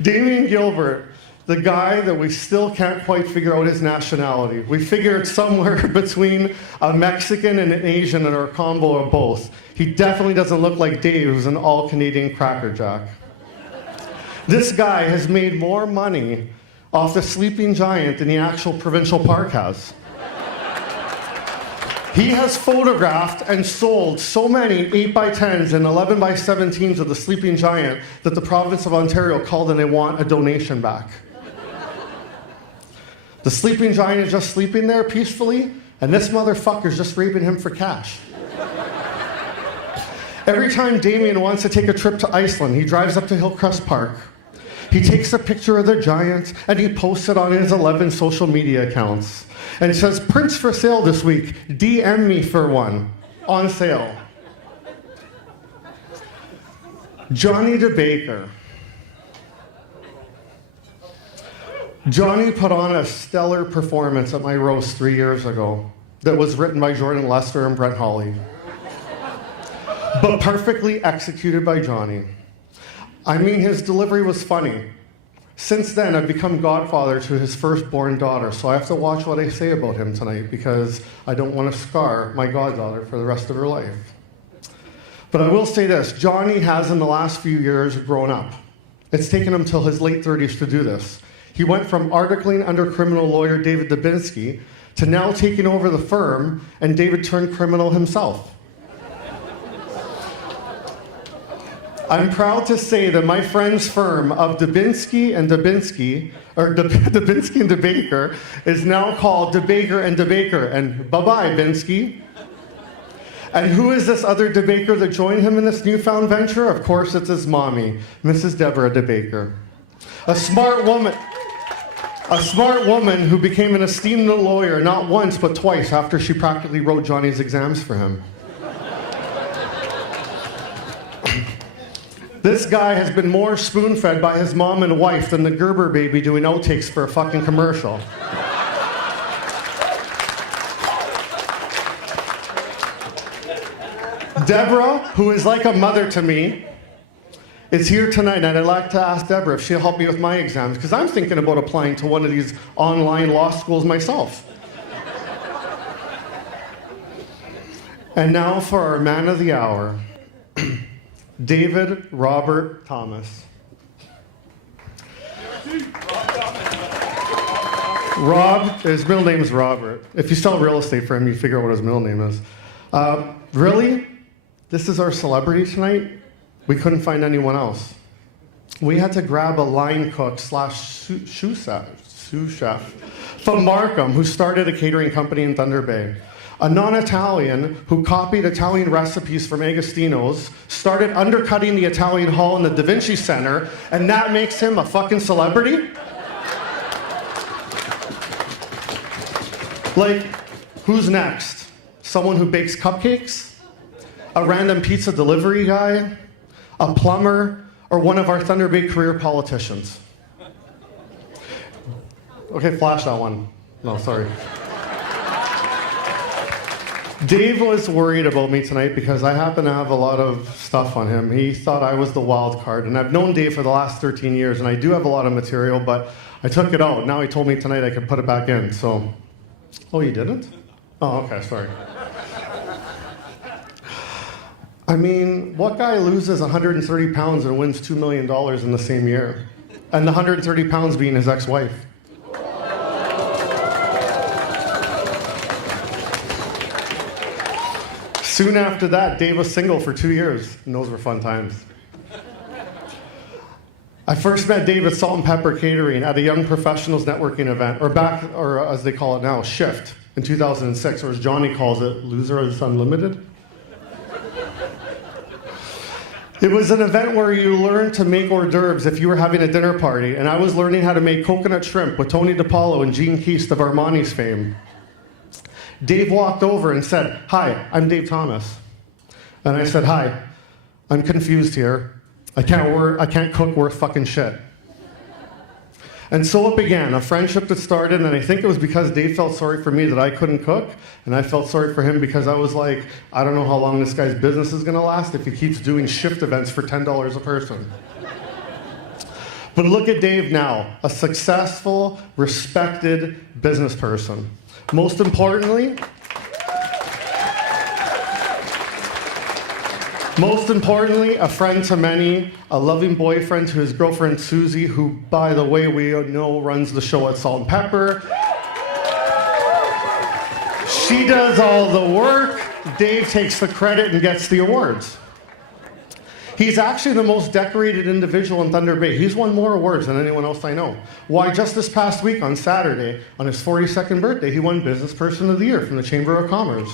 Damion Gilbert, the guy that we still can't quite figure out his nationality. We figure it's somewhere between a Mexican and an Asian or a combo of both. He definitely doesn't look like Dave, who's an all-Canadian Cracker Jack. This guy has made more money off the sleeping giant than the actual provincial park has. He has photographed and sold so many 8x10s and 11x17s of the sleeping giant that the province of Ontario called and they want a donation back. The sleeping giant is just sleeping there peacefully, and this motherfucker's just raping him for cash. Every time Damion wants to take a trip to Iceland, he drives up to Hillcrest Park. He takes a picture of the giant and he posts it on his 11 social media accounts. And he says, "Prints for sale this week. DM me for one." On sale. Johnny DeBaker. Johnny put on a stellar performance at my roast 3 years ago. that was written by Jordan Lester and Brent Hawley, but perfectly executed by Johnny. I mean, his delivery was funny. Since then, I've become godfather to his firstborn daughter, so I have to watch what I say about him tonight because I don't want to scar my goddaughter for the rest of her life. But I will say this, Johnny has in the last few years grown up. It's taken him till his late 30s to do this. He went from articling under criminal lawyer David Dubinsky to now taking over the firm, and David turned criminal himself. I'm proud to say that my friend's firm of Dubinsky and Dubinsky, or Dubinsky and DeBaker, is now called DeBaker and DeBaker, and bye-bye, Binsky. And who is this other DeBaker that joined him in this newfound venture? Of course, it's his mommy, Mrs. Deborah DeBaker. A smart woman who became an esteemed lawyer not once but twice after she practically wrote Johnny's exams for him. This guy has been more spoon-fed by his mom and wife than the Gerber baby doing outtakes for a fucking commercial. Deborah, who is like a mother to me, is here tonight, and I'd like to ask Deborah if she'll help me with my exams, because I'm thinking about applying to one of these online law schools myself. And now for our man of the hour. David Robert Thomas. Rob, his middle name is Robert. If you sell real estate for him, you figure out what his middle name is. Really? This is our celebrity tonight? We couldn't find anyone else. We had to grab a line cook / sous chef from Markham, who started a catering company in Thunder Bay. A non-Italian who copied Italian recipes from Agostino's, started undercutting the Italian hall in the Da Vinci Center, and that makes him a fucking celebrity? Like, who's next? Someone who bakes cupcakes? A random pizza delivery guy? A plumber? Or one of our Thunder Bay career politicians? Okay, flash that one. No, sorry. Dave was worried about me tonight because I happen to have a lot of stuff on him. He thought I was the wild card, and I've known Dave for the last 13 years, and I do have a lot of material, but I took it out. Now he told me tonight I could put it back in, so... Oh, you didn't? Oh, okay, sorry. I mean, what guy loses 130 pounds and wins $2 million in the same year? And the 130 pounds being his ex-wife. Soon after that, Dave was single for 2 years, and those were fun times. I first met Dave at Salt and Pepper Catering at a Young Professionals networking event, or as they call it now, Shift, in 2006, or as Johnny calls it, Losers Unlimited. It was an event where you learned to make hors d'oeuvres if you were having a dinner party, and I was learning how to make coconut shrimp with Tony DiPaolo and Gene Keast of Armani's fame. Dave walked over and said, "Hi, I'm Dave Thomas." And I said, "Hi, I'm confused here. I can't cook worth fucking shit." And so it began, a friendship that started, and I think it was because Dave felt sorry for me that I couldn't cook, and I felt sorry for him because I was like, I don't know how long this guy's business is gonna last if he keeps doing shift events for $10 a person. But look at Dave now, a successful, respected business person. Most importantly, a friend to many, a loving boyfriend to his girlfriend Susie, who, by the way, we know runs the show at Salt and Pepper. She does all the work. Dave takes the credit and gets the awards. He's actually the most decorated individual in Thunder Bay. He's won more awards than anyone else I know. Why, just this past week on Saturday, on his 42nd birthday, he won Business Person of the Year from the Chamber of Commerce.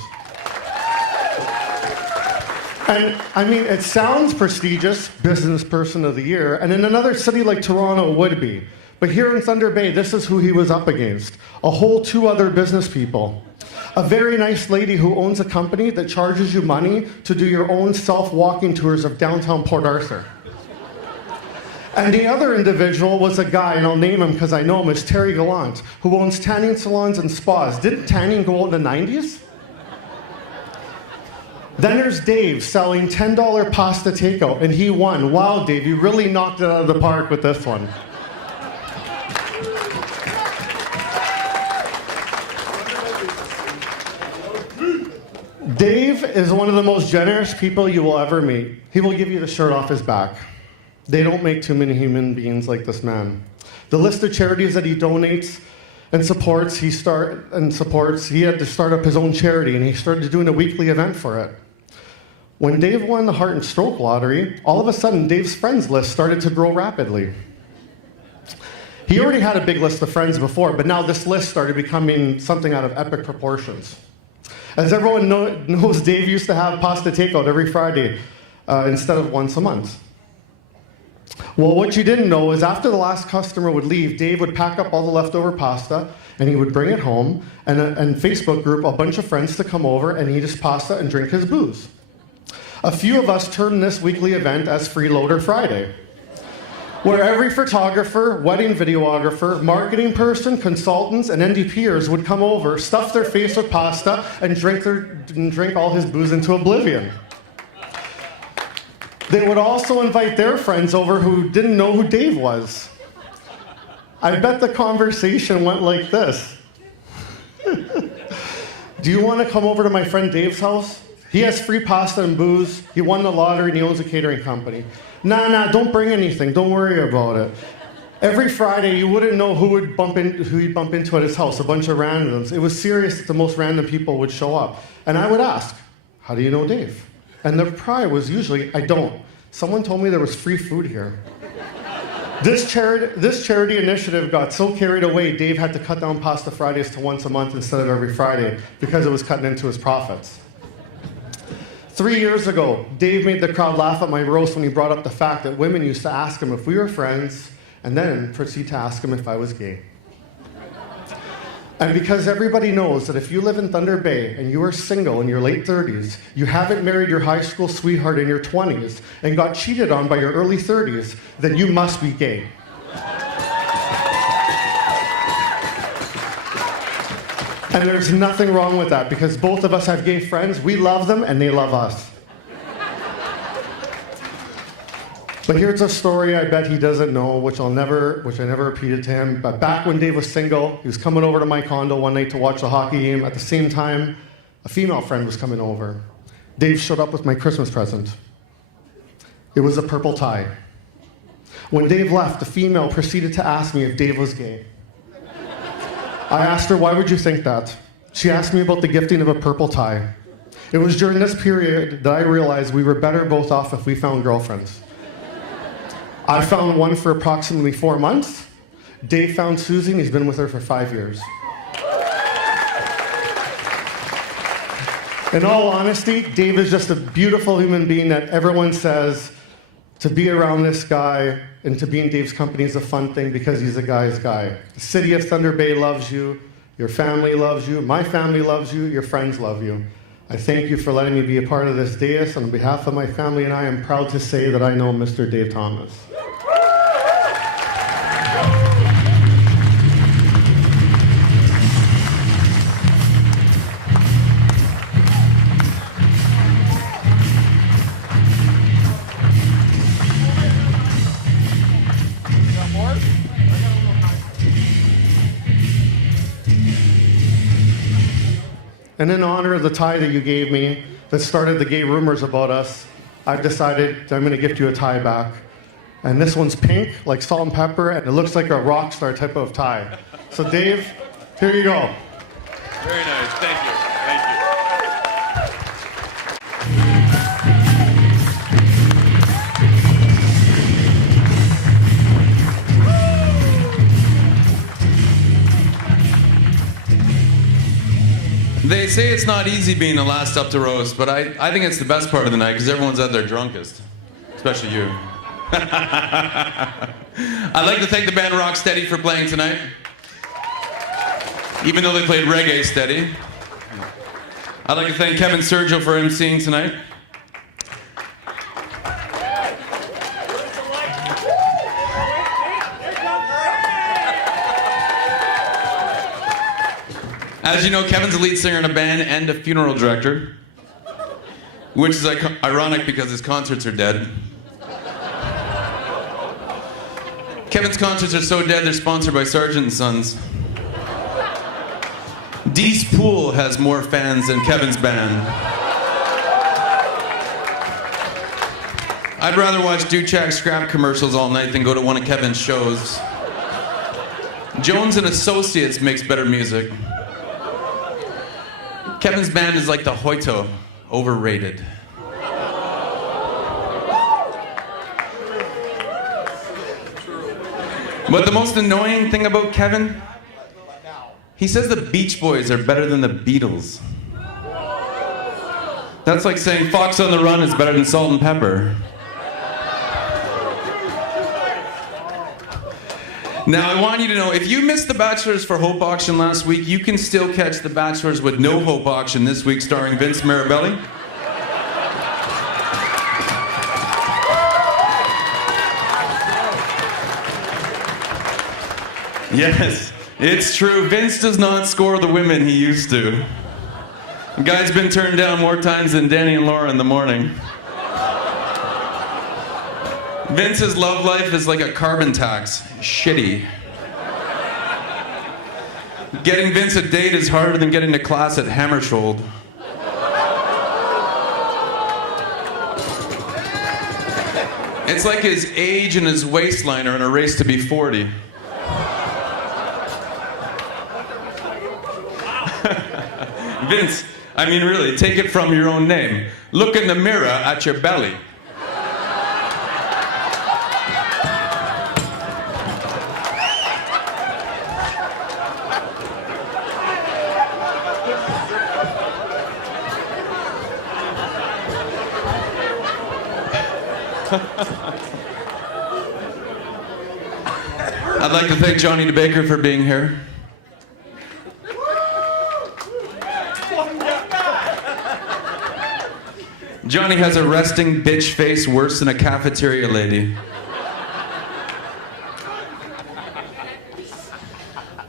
And I mean, it sounds prestigious, Business Person of the Year, and in another city like Toronto it would be. But here in Thunder Bay, this is who he was up against. A whole 2 other business people. A very nice lady who owns a company that charges you money to do your own self-walking tours of downtown Port Arthur. And the other individual was a guy, and I'll name him because I know him, it's Terry Gallant, who owns tanning salons and spas. Didn't tanning go out in the 90s? Then there's Dave selling $10 pasta takeout, and he won. Wow, Dave, you really knocked it out of the park with this one. Dave is one of the most generous people you will ever meet. He will give you the shirt off his back. They don't make too many human beings like this man. The list of charities that he donates and supports, he had to start up his own charity, and he started doing a weekly event for it. When Dave won the heart and stroke lottery, all of a sudden Dave's friends list started to grow rapidly. He already had a big list of friends before, but now this list started becoming something out of epic proportions. As everyone knows, Dave used to have pasta takeout every Friday instead of once a month. Well, what you didn't know is after the last customer would leave, Dave would pack up all the leftover pasta and he would bring it home and Facebook group a bunch of friends to come over and eat his pasta and drink his booze. A few of us termed this weekly event as Freeloader Friday, where every photographer, wedding videographer, marketing person, consultants, and NDPers would come over, stuff their face with pasta, and drink all his booze into oblivion. They would also invite their friends over who didn't know who Dave was. I bet the conversation went like this. Do you want to come over to my friend Dave's house? He has free pasta and booze. He won the lottery and he owns a catering company. Nah, don't bring anything. Don't worry about it. Every Friday, you wouldn't know who you'd bump into at his house, a bunch of randoms. It was serious that the most random people would show up. And I would ask, how do you know Dave? And the reply was usually, I don't. Someone told me there was free food here. This charity initiative got so carried away, Dave had to cut down Pasta Fridays to once a month instead of every Friday because it was cutting into his profits. 3 years ago, Dave made the crowd laugh at my roast when he brought up the fact that women used to ask him if we were friends and then proceed to ask him if I was gay. And because everybody knows that if you live in Thunder Bay and you are single in your late 30s, you haven't married your high school sweetheart in your 20s, and got cheated on by your early 30s, then you must be gay. And there's nothing wrong with that because both of us have gay friends. We love them and they love us. But here's a story I bet he doesn't know, which I never repeated to him. But back when Dave was single, he was coming over to my condo one night to watch the hockey game. At the same time, a female friend was coming over. Dave showed up with my Christmas present. It was a purple tie. When Dave left, the female proceeded to ask me if Dave was gay. I asked her, why would you think that? She asked me about the gifting of a purple tie. It was during this period that I realized we were better both off if we found girlfriends. I found one for approximately 4 months. Dave found Susie, and he's been with her for 5 years. In all honesty, Dave is just a beautiful human being that everyone says to be around this guy and to be in Dave's company is a fun thing because he's a guy's guy. The city of Thunder Bay loves you. Your family loves you. My family loves you. Your friends love you. I thank you for letting me be a part of this dais. On behalf of my family and I am proud to say that I know Mr. Dave Thomas. And in honor of the tie that you gave me that started the gay rumors about us, I've decided I'm going to gift you a tie back. And this one's pink, like salt and pepper, and it looks like a rock star type of tie. So Dave, here you go. Very nice. Thank you. Thank you. They say it's not easy being the last up to roast, but I think it's the best part of the night because everyone's at their drunkest, especially you. I'd like to thank the band Rocksteady for playing tonight, even though they played reggae steady. I'd like to thank Kevin Cernjul for emceeing tonight. As you know, Kevin's a lead singer in a band and a funeral director, which is ironic because his concerts are dead. Kevin's concerts are so dead they're sponsored by Sargent & Sons. Dee's Pool has more fans than Kevin's band. I'd rather watch Duchak scrap commercials all night than go to one of Kevin's shows. Jones and Associates makes better music. Kevin's band is like the Hoyto, overrated. But the most annoying thing about Kevin, he says the Beach Boys are better than the Beatles. That's like saying Fox on the Run is better than Salt and Pepper. Now, I want you to know, if you missed the Bachelors for Hope auction last week, you can still catch the Bachelors with No Hope auction this week, starring Vince Mirabelli. Yes, it's true. Vince does not score the women he used to. The guy's been turned down more times than Danny and Laura in the morning. Vince's love life is like a carbon tax. Shitty. Getting Vince a date is harder than getting to class at Hammersholt. It's like his age and his waistline are in a race to be 40. Vince, I mean really, take it from your own name. Look in the mirror at your belly. I'd like to thank Johnny DeBaker for being here. Johnny has a resting bitch face worse than a cafeteria lady.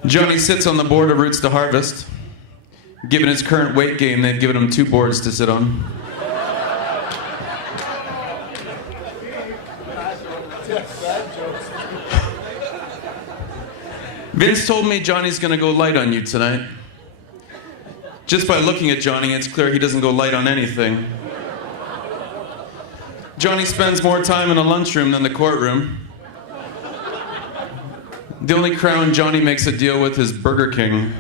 Johnny sits on the board of Roots to Harvest. Given his current weight gain, they've given him 2 boards to sit on. Vince told me Johnny's gonna go light on you tonight. Just by looking at Johnny, it's clear he doesn't go light on anything. Johnny spends more time in a lunchroom than the courtroom. The only crown Johnny makes a deal with is Burger King.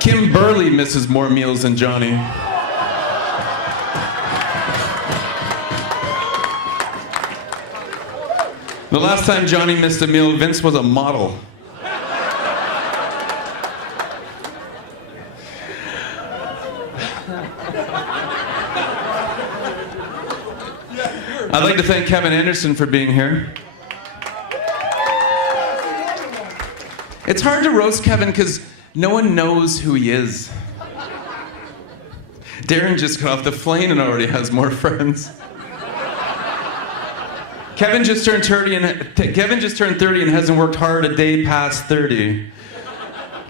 Kim Burley misses more meals than Johnny. The last time Johnny missed a meal, Vince was a model. I'd like to thank Kevin Anderson for being here. It's hard to roast Kevin because no one knows who he is. Darren just got off the plane and already has more friends. Kevin just turned 30 and hasn't worked hard a day past 30.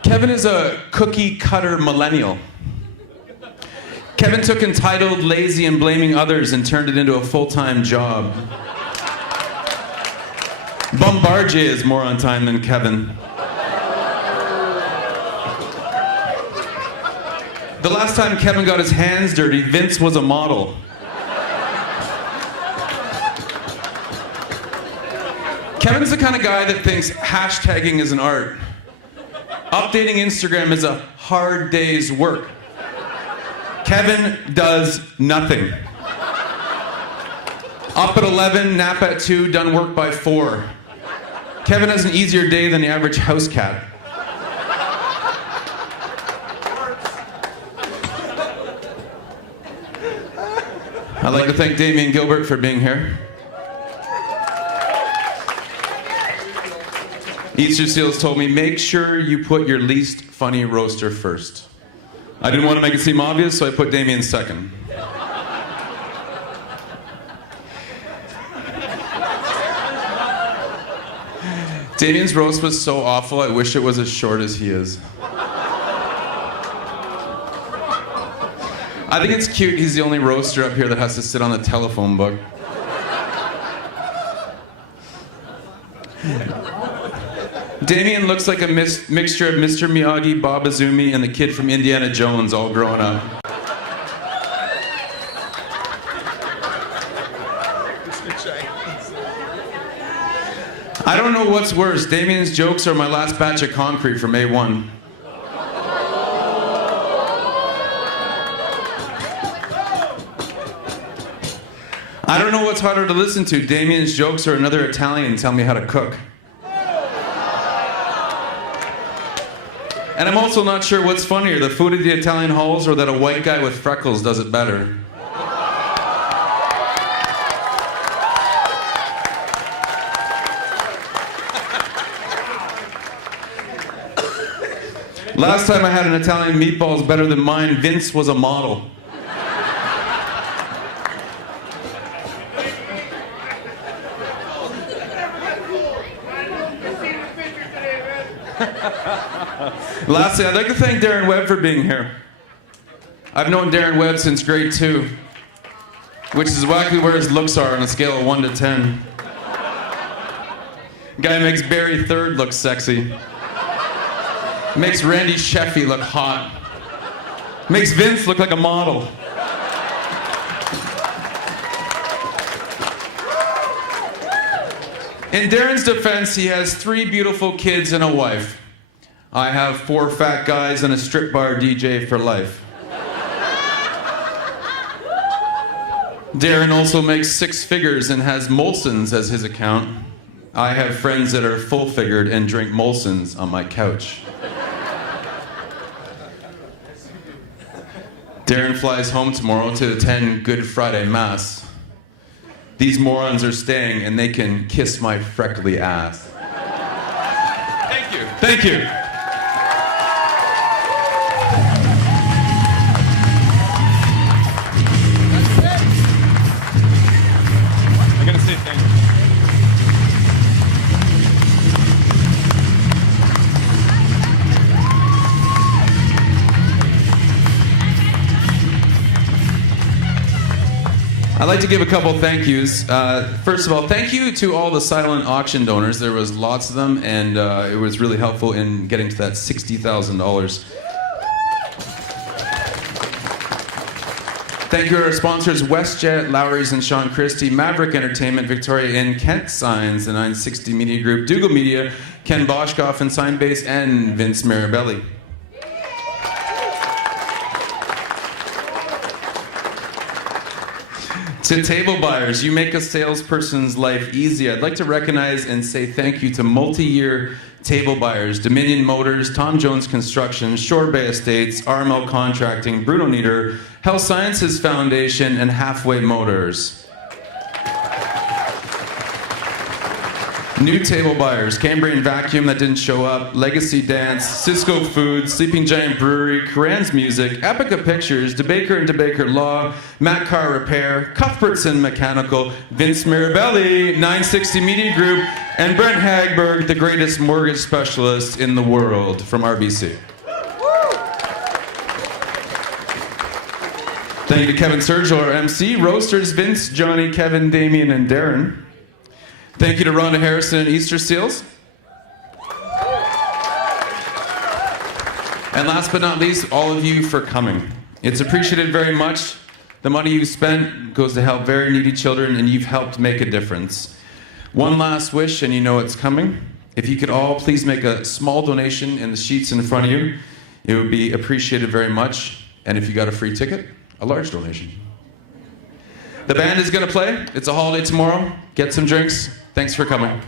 Kevin is a cookie cutter millennial. Kevin took entitled, lazy, and blaming others and turned it into a full-time job. Bombardier is more on time than Kevin. The last time Kevin got his hands dirty, Vince was a model. Kevin's the kind of guy that thinks hashtagging is an art. Updating Instagram is a hard day's work. Kevin does nothing. Up at 11, nap at 2, done work by 4. Kevin has an easier day than the average house cat. I'd like to thank Damion Gilbert for being here. Easter Seals told me, make sure you put your least funny roaster first. I didn't want to make it seem obvious, so I put Damion second. Damion's roast was so awful, I wish it was as short as he is. I think it's cute he's the only roaster up here that has to sit on the telephone book. Damion looks like a mixture of Mr. Miyagi, Bob Azumi, and the kid from Indiana Jones all grown up. I don't know what's worse, Damion's jokes or my last batch of concrete from A1. I don't know what's harder to listen to, Damion's jokes or another Italian tell me how to cook. And I'm also not sure what's funnier, the food at the Italian halls or that a white guy with freckles does it better. Last time I had an Italian meatballs better than mine, Vince was a model. Lastly, I'd like to thank Darren Webb for being here. I've known Darren Webb since grade 2, which is exactly where his looks are on a scale of 1 to 10. Guy makes Barry Third look sexy. Makes Randy Sheffy look hot. Makes Vince look like a model. In Darren's defense, he has 3 beautiful kids and a wife. I have 4 fat guys and a strip bar DJ for life. Darren also makes 6 figures and has Molson's as his account. I have friends that are full-figured and drink Molson's on my couch. Darren flies home tomorrow to attend Good Friday Mass. These morons are staying and they can kiss my freckly ass. Thank you. Thank you. I'm gonna say thank you. I'd like to give a couple thank yous. First of all, thank you to all the silent auction donors. There was lots of them, and it was really helpful in getting to that $60,000. Thank you to our sponsors, WestJet, Lowry's and Sean Christie, Maverick Entertainment, Victoria Inn, Kent Signs, the 960 Media Group, Dougal Media, Ken Boschkoff and Signbase, and Vince Mirabelli. To table buyers, you make a salesperson's life easy. I'd like to recognize and say thank you to multi-year table buyers, Dominion Motors, Tom Jones Construction, Shore Bay Estates, RML Contracting, Bruno Nieder, Health Sciences Foundation, and Halfway Motors. New table buyers, Cambrian Vacuum that didn't show up, Legacy Dance, Cisco Foods, Sleeping Giant Brewery, Coran's Music, Epica Pictures, DeBaker and DeBaker Law, Matt Carr Repair, Cuthbertson Mechanical, Vince Mirabelli, 960 Media Group, and Brent Hagberg, the greatest mortgage specialist in the world from RBC. Thank you to Kevin Cernjul, our MC, Roasters, Vince, Johnny, Kevin, Damion, and Darren. Thank you to Rhonda Harrison and Easter Seals. And last but not least, all of you for coming. It's appreciated very much. The money you spent goes to help very needy children, and you've helped make a difference. One last wish, and you know it's coming. If you could all please make a small donation in the sheets in front of you, it would be appreciated very much. And if you got a free ticket, a large donation. The band is going to play. It's a holiday tomorrow. Get some drinks. Thanks for coming.